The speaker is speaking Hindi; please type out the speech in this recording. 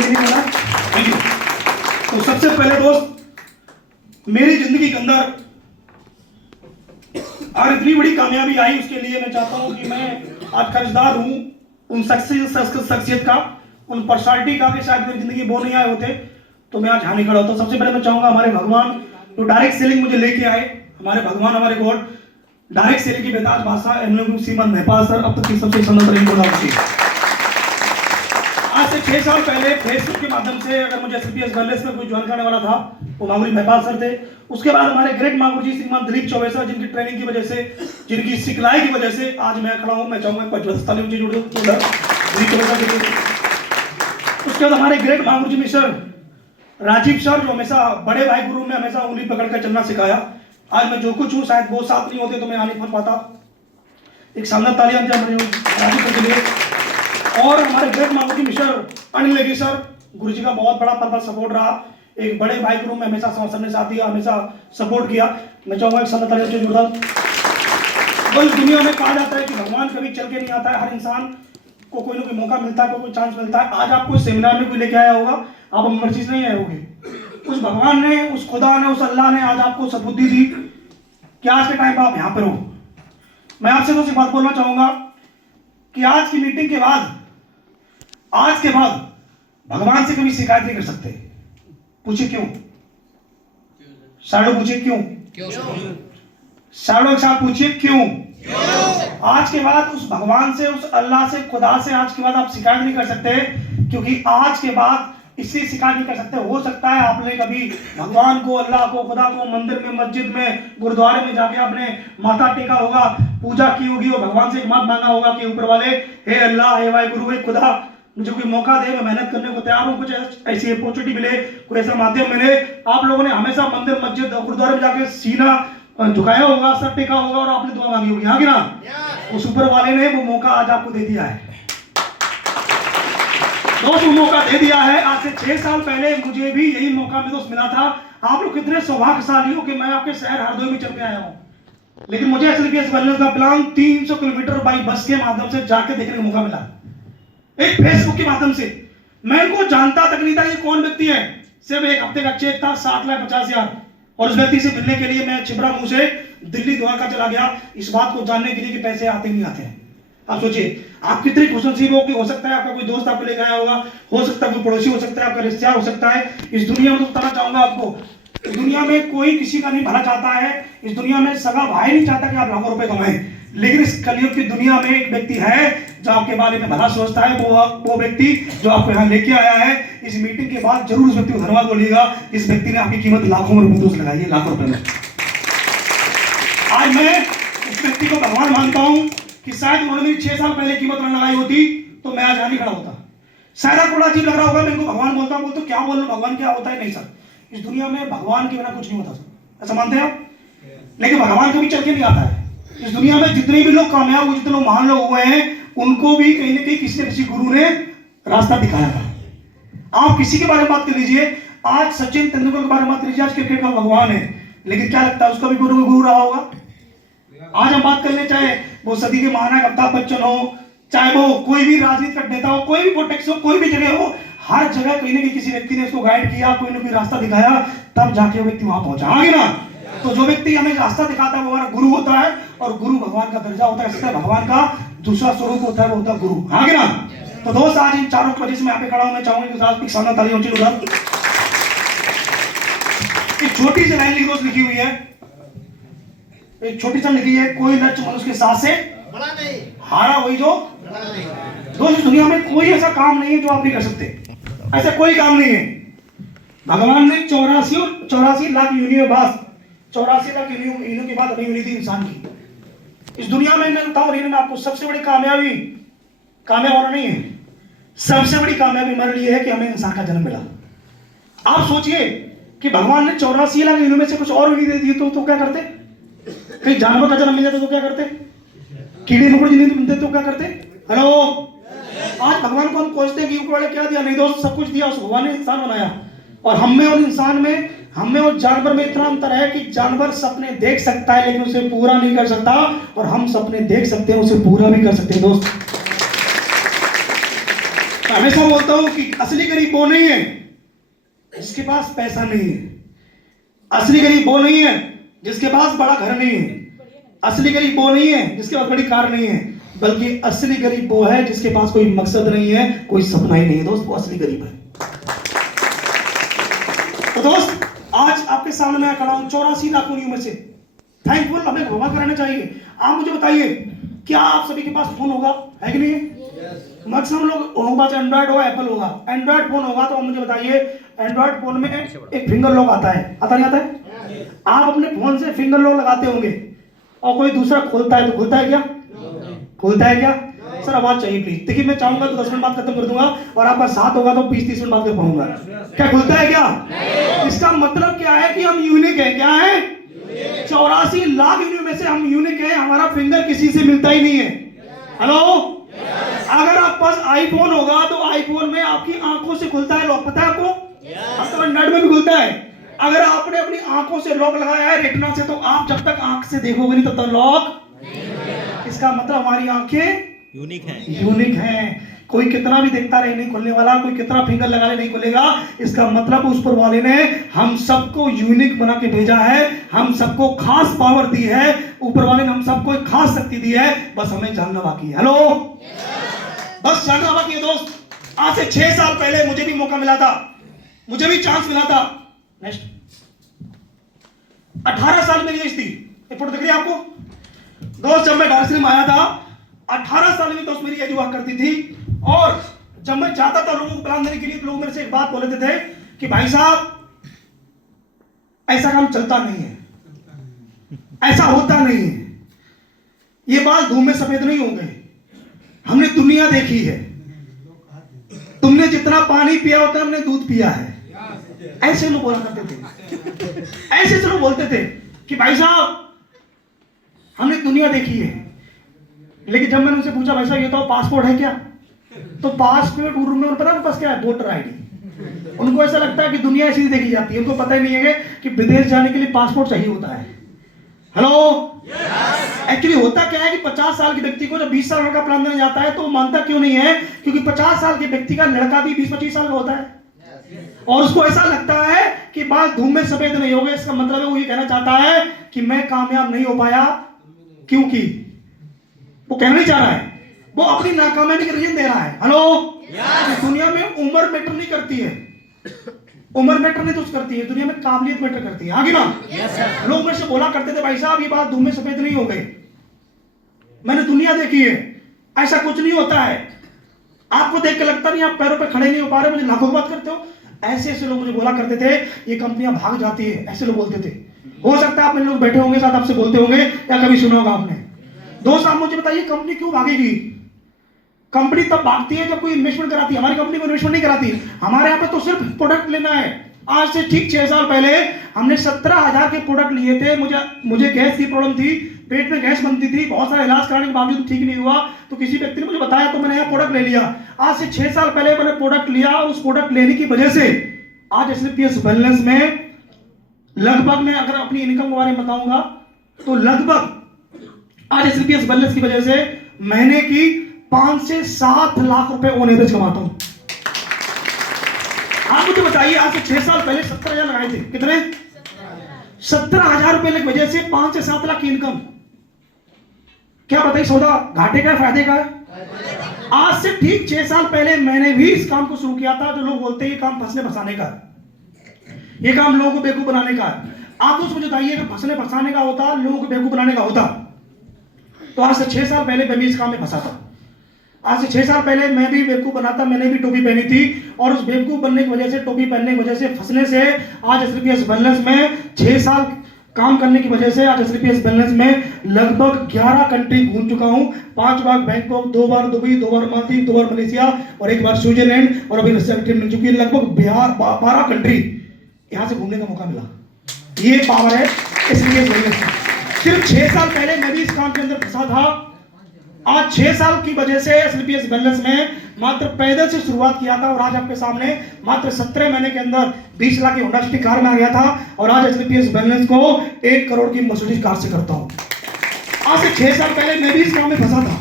नहीं करना। Thank you. तो सबसे पहले दोस्त, मेरी जिंदगी के अंदर और इतनी बड़ी कामयाबी आई, उसके लिए मैं चाहता हूं कि मैं आज कर्जदार हूं उन शख्सियत का, उन पर्सनालिटी का कि शायद मेरी जिंदगी वो नहीं आए होते तो मैं आज यहाँ नहीं खड़ा होता। सबसे पहले मैं चाहूंगा हमारे भगवान जो डायरेक्ट सेलिंग मुझे लेके आए, हमारे भगवान, हमारे गॉड, डायरेक्ट सेलिंग की बेताज भाषा एमएलए श्रीमान महिपाल सर, अब तक की सबसे सुंदर प्रेम बोला उसी। आज से 6 साल पहले फेसबुक के माध्यम से अगर मुझे एसपीएस वर्लेस में कोई ज्वाइन करने वाला था वो मांगुरी महिपाल सर थे। उसके बाद हमारे ग्रेट मांगुर जी श्रीमान दिलीप चौबे सर, जिनकी ट्रेनिंग की वजह से, जिनकी सिखलाई की वजह से आज मैं खड़ा हूं। मैं चाहूंगा दिलीप चौबे सर। उसके बाद हमारे ग्रेट मांगुर जी मिस्टर राजीव सर, जो हमेशा बड़े भाई गुरु में हमेशा उंगली पकड़ कर चलना सिखाया। आज मैं जो कुछ हूँ शायद वो साथ नहीं होते तो मैं आ नहीं पाता। एक शानदार तालियां राजीव सर के लिए। और हमारे ग्रेट मांगुर जी मिस्टर अनिल नेगी सर, गुरु जी का बहुत बड़ा पर्पज सपोर्ट रहा। एक बड़े भाई गुरु में हमेशा सबने साथ दिया, हमेशा सपोर्ट किया। मैं चाहूंगा एक शानदार तालियां जोरदार। तो इस दुनिया में कहा जाता है कि भगवान कभी चल के नहीं आता है, हर इंसान को कोई ना कोई मौका मिलता है, कोई चांस मिलता है। आज आपको सेमिनार में कोई लेके आया होगा, आप मर्जी से नहीं आए होंगे। उस भगवान ने, उस खुदा ने, उस अल्लाह ने आज आपको सद्बुद्धि दी कि आज के टाइम पर आप यहाँ पर हो। मैं आपसे तो बात बोलना चाहूंगा कि आज की मीटिंग के बाद, आज के बाद भगवान से कभी शिकायत नहीं कर सकते। पूछिए क्यों? शैडो पूछिए क्यों? शैडो के साथ पूछिए क्यों? आज के बाद उस भगवान से, उस अल्लाह से, खुदा से आज के बाद आप शिकायत नहीं कर सकते, क्योंकि आज के बाद इससे शिकायत नहीं कर सकते। हो सकता है आपने कभी भगवान को, अल्लाह को, खुदा को मंदिर में, मस्जिद में, गुरुद्वारे में जाके आपने माथा टेका होगा, पूजा की होगी और भगवान से एक बात मांगा होगा कि ऊपर वाले, हे अल्लाह, हे भाई गुरु, हे खुदा, मुझे कोई मौका दे, मैं मेहनत करने को तैयार हूँ, कुछ ऐसी अपॉर्चुनिटी मिले, कोई ऐसा माध्यम मिले। आप लोगों ने हमेशा मंदिर, मस्जिद और गुरुद्वारे में जाके सीना झुकाया होगा, सर टेका होगा और आपने दुआ मांगी होगी, हाँ कि ना? उस ऊपर वाले ने वो मौका आज आपको दे दिया है दोस्त, वो मौका दे दिया है। आज से 6 साल पहले मुझे भी यही मौका में दोस्त मिला था। आप लोग कितने सौभाग्यशाली हो कि मैं आपके शहर हरदोई में चल के आया हूँ। लेकिन मुझे एसएलपीएस वेलनेस का प्लान 300 किलोमीटर बाई बस के माध्यम से जाके देखने का मौका मिला, एक फेसबुक के माध्यम से। मैं इनको जानता तक नहीं था ये कौन व्यक्ति है। सिर्फ एक हफ्ते का चेक था 7,50,000 और उस व्यक्ति से मिलने के लिए मैं छिबरा मुंह से दिल्ली द्वारका चला गया, इस बात को जानने के लिए कि पैसे आते नहीं आते हैं। आप सोचिए आप कितनी खुशनसीब हो कि हो सकता है आपका कोई दोस्त आपको लेकर आया होगा, हो सकता है कोई पड़ोसी हो सकता है, आपका रिश्तेदार हो सकता है। इस दुनिया में तो बताना चाहूंगा आपको, इस दुनिया में कोई किसी का नहीं भला चाहता है। इस दुनिया में सगा भाई नहीं चाहता कि आप लाखों रुपए कमाएं। लेकिन इस कलयुग की दुनिया में एक व्यक्ति है जो आपके बारे में भला सोचता है, वो व्यक्ति जो आपको यहाँ लेके आया है। इस मीटिंग के बाद जरूर उस व्यक्ति को धन्यवाद बोलिएगा। इस व्यक्ति ने आपकी कीमत लाखों में रुपये लगाई है, लाखों रुपए में। आज मैं उस व्यक्ति को भगवान मानता हूँ कि शायद उन्होंने मेरी 6 साल पहले कीमत न लगाई होती तो मैं आज यहाँ नहीं खड़ा होता। शायद थोड़ा अजीब लग रहा होगा, मैं इनको भगवान बोलता हूँ तो क्या बोल रहा, भगवान क्या होता है? नहीं सर, इस दुनिया में भगवान के बिना कुछ नहीं होता सर, ऐसा मानते हैं आप? लेकिन भगवान कभी चल के नहीं आता है। इस दुनिया में जितने भी लोग कामयाब हुए, जितने लोग महान लोग हुए हैं, उनको भी कहीं ना कहीं किसी न किसी गुरु ने रास्ता दिखाया था। आप किसी के बारे में बात कर लीजिए, आज सचिन तेंदुलकर के बारे में बात कर लीजिए, आज क्रिकेट का भगवान है, लेकिन क्या लगता है उसका भी गुरु रहा होगा? आज हम बात कर ले, चाहे वो सदी के महानायक अमिताभ बच्चन हो, चाहे वो कोई भी राजनीतिक नेता हो, कोई भी पॉलिटिक्स हो, कोई भी जगह हो, हर जगह कहीं ना कहीं किसी व्यक्ति ने उसको गाइड किया, कोई ना कोई रास्ता दिखाया, तब जाके वो व्यक्ति वहां पहुंचा, हाँ कि ना? तो जो व्यक्ति हमें रास्ता दिखाता है वो हमारा गुरु होता है, और गुरु भगवान का दर्जा होता है। इसलिए भगवान का दूसरा स्वरूप होता है, वो होता है गुरु, हाँ कि ना? तो दोस्त आज इन चारों की वजह से मैं यहाँ पे खड़ा हूं। मैं चाहूंगा कि साथ शानदार तालियां होंगी उधर। एक छोटी सी लाइन लिखी हुई है, एक छोटी सी लिखी है, कोई लक्ष्य मनुष्य के साथ से बड़ा नहीं, हारा वही जो बड़ा नहीं। दोस्त दुनिया में कोई ऐसा काम नहीं है जो आप नहीं कर सकते, ऐसा कोई काम नहीं है। भगवान ने 84 लाख यूनियों में बात, 84 लाख यूनियों के बाद अभी यूनि थी इंसान की। इस दुनिया में मैं बताऊं रीना आपको, सबसे बड़ी कामयाब होना नहीं है, सबसे बड़ी कामयाबी हमारे लिए है कि हमें इंसान का जन्म मिला। आप सोचिए कि भगवान ने 84 लाख यूनियों में से कुछ और यूनि दे दी तो क्या करते? कहीं जानवर का जन्म मिल जाता तो क्या करते? कीड़े मकोड़े जिन्हें मिलते तो क्या करते? हेलो, आज भगवान को हम खोजते हैं कि ऊपर वाले क्या दिया? नहीं दोस्त, सब कुछ दिया, उस भगवान ने इंसान बनाया। और हम में और इंसान में, हम में और जानवर में इतना अंतर है कि जानवर सपने देख सकता है लेकिन उसे पूरा नहीं कर सकता, और हम सपने देख सकते हैं, उसे पूरा भी कर सकते हैं। दोस्त मैं हमेशा बोलता हूं कि असली गरीब वो नहीं है जिसके पास पैसा नहीं है, असली गरीब वो नहीं है जिसके पास बड़ा घर नहीं है, असली गरीब वो नहीं है जिसके पास बड़ी कार नहीं है, बल्कि असली गरीब वो है जिसके पास कोई मकसद नहीं है, कोई सपना ही नहीं है। दोस्त, वो असली गरीब है। तो दोस्त, आज आपके सामने मैं खड़ा हूं 84 लाख उंगलियों में से। थैंकफुल हमें घुमा कराना चाहिए। आप मुझे बताइए, क्या आप सभी के पास फोन होगा, है कि नहीं है? मैक्सिमम लोग होगा, एंड्रॉइड होगा, एप्पल होगा। एंड्रॉइड फोन होगा तो आप मुझे बताइए, एंड्रॉइड फोन में एक फिंगर लॉक आता है, आता नहीं आता है? आप अपने फोन से फिंगर लॉक लगाते होंगे और कोई दूसरा खोलता है तो खुलता है क्या? खुलता है क्या? सर आवाज चाहिए प्लीज। देखिए, मैं चाहूंगा तो 10 मिनट बाद खत्म कर दूंगा और आपका साथ होगा तो 20-30 मिनट बाद कर पाऊंगा। क्या खुलता है क्या? इसका मतलब क्या है कि हम यूनिक है। क्या है? 84 लाख यूनिक में से हम यूनिक है। हमारा फिंगर किसी से मिलता ही नहीं है। हेलो, अगर आप पास आईफोन होगा तो आईफोन में आपकी आंखों से खुलता है लॉक, पता है आपको? तो एंड्रॉइड में भी खुलता है। अगर आपने अपनी आंखों से लॉक लगाया है रेटिना से, तो आप जब तक आंख से देखोगे नहीं तब तक लॉक। इसका मतलब हमारी आंखें यूनिक हैं। यूनिक हैं। कोई कितना भी देखता रहे नहीं खुलने वाला, कोई कितना फिंगर लगा ले नहीं खुलेगा। इसका मतलब उस पर वाले ने हम सबको यूनिक बना के भेजा है, हम सबको खास पावर दी है, ऊपर वाले ने हम सबको एक खास शक्ति दी है, बस हमें जानना बाकी है। हेलो, बस जानना बाकी है दोस्त। आज से 6 साल पहले मुझे भी मौका मिला था, मुझे भी चांस मिला था। नेक्स्ट 18 साल मेरी एज थी। एक फोटो दिख रही है आपको दोस्त? जब मैं डांसिंग में आया था 18 साल में दोस्त मेरी एज हुआ करती थी। और जब मैं जाता था लोगों को प्लान देने के लिए, तो लोग मेरे से एक बात बोलते थे कि भाई साहब ऐसा काम चलता नहीं है, ऐसा होता नहीं है, ये बाल धूम में सफेद नहीं होंगे, हमने दुनिया देखी है, तुमने जितना पानी पिया उतना हमने दूध पिया है। ऐसे लोग बोला करते थे, ऐसे लोग बोलते थे कि भाई साहब हमने दुनिया देखी है। लेकिन जब मैंने उनसे पूछा भाई साहब ये तो पासपोर्ट है क्या, तो पासपोर्ट उर्दू में पता है पास क्या है? Voter ID. उनको ऐसा लगता है कि दुनिया ऐसी देखी जाती है, उनको पता ही नहीं है कि विदेश जाने के लिए पासपोर्ट चाहिए होता है। हेलो, एक्चुअली होता क्या है कि 50 साल के व्यक्ति को जब 20 साल का प्लान देने जाता है तो वो मानता क्यों नहीं है? क्योंकि 50 साल के व्यक्ति का लड़का भी 20-25 साल का होता है और उसको ऐसा लगता है कि बाल धूम में सफेद नहीं हो गए। इसका मतलब है वो ये कहना चाहता है कि मैं कामयाब नहीं हो पाया, क्योंकि वो कहना नहीं चाह रहा है, वो अपनी नाकामयाबी का रीजन दे रहा है। हेलो, दुनिया में उम्र मैटर नहीं करती है, उम्र मैटर नहीं तो करती है, दुनिया में काबिलियत मैटर करती है। आगे ना लोग मेरे से बोला करते थे भाई साहब ये बात धूम में सफेद नहीं हो गई, मैंने दुनिया देखी है, ऐसा कुछ नहीं होता है, आपको देख के लगता नहीं आप पैरों पे खड़े नहीं हो पा रहे, मुझे लाखों बात करते हो। ऐसे ऐसे लोग मुझे बोला करते थे ये कंपनियां भाग जाती है, ऐसे लोग बोलते थे। हो सकता है आप मेरे लोग बैठे होंगे साथ आपसे बोलते होंगे या कभी सुना होगा आपने। दोस्त आप मुझे बताइए कंपनी क्यों भागेगी? कंपनी तब भागती है जब कोई इन्वेस्टमेंट कराती है। हमारी कंपनी में इन्वेस्टमेंट नहीं कराती, हमारे यहाँ पे तो सिर्फ प्रोडक्ट लेना है। आज से ठीक 6 साल पहले हमने 17,000 के प्रोडक्ट लिए थे। मुझे गैस की प्रॉब्लम थी, पेट में गैस बनती थी, बहुत सारा इलाज कराने के बावजूद ठीक नहीं हुआ, तो किसी व्यक्ति ने मुझे बताया तो मैंने यहाँ प्रोडक्ट ले लिया। आज से 6 साल पहले मैंने प्रोडक्ट लिया और उस प्रोडक्ट लेने की वजह से आज SLPS वेलनेस में लगभग, मैं अगर अपनी इनकम के बारे में बताऊंगा तो लगभग आज SLPS वेलनेस की वजह से महीने की 5 से 7 लाख रुपए ऑन एवरेज कमाता हूं। आप मुझे बताइए आज से 6 साल पहले 70,000 लगाए थे, कितने? 17,000 रुपए की वजह से 5 से 7 लाख की इनकम। क्या बताइए सौदा घाटे का है फायदे का है? आज से ठीक 6 साल पहले मैंने भी इस काम को शुरू किया था। जो लोग बोलते हैं ये काम फंसने फंसाने का, ये काम लोगों को बेवकूफ बनाने का है। आप मुझे बताइए अगर फंसने फंसाने का होता, लोगों को बेवकूफ बनाने का होता, तो आज से 6 साल पहले मैं भी इस काम में फंसा था। आज से 6 साल पहले मैं भी बेवकूफ बनाता, मैंने भी टोपी पहनी थी और उस बेवकूफ बनने की वजह से, टोपी पहनने की वजह से, फंसने से आज SLPS वेलनेस में 6 साल काम करने की वजह से आज SLPS वेलनेस में लगभग 11 कंट्री घूम चुका हूं। 5 बार बैंकॉक, 2 बार दुबई, 2 बार मालदीव, 2 बार मलेशिया और 1 बार स्विट्जरलैंड और अभी रिसेंटली मिल चुकी है लगभग बिहार 12 कंट्री यहां से घूमने का मौका मिला। ये पावर है SLPS वेलनेस की। सिर्फ 6 साल पहले मैं भी इस काम के अंदर फंसा था। आज 6 साल की वजह से SLPS वेलनेस में मात्र पैदल से शुरुआत किया था और आज आपके सामने मात्र 17 महीने के अंदर 20 लाख की होंडा सिटी कार में आ गया था और आज SLPS वेलनेस को 1 करोड़ की मर्सिडीज कार से करता हूं। आज से 6 साल पहले मैं भी इस काम में फंसा था।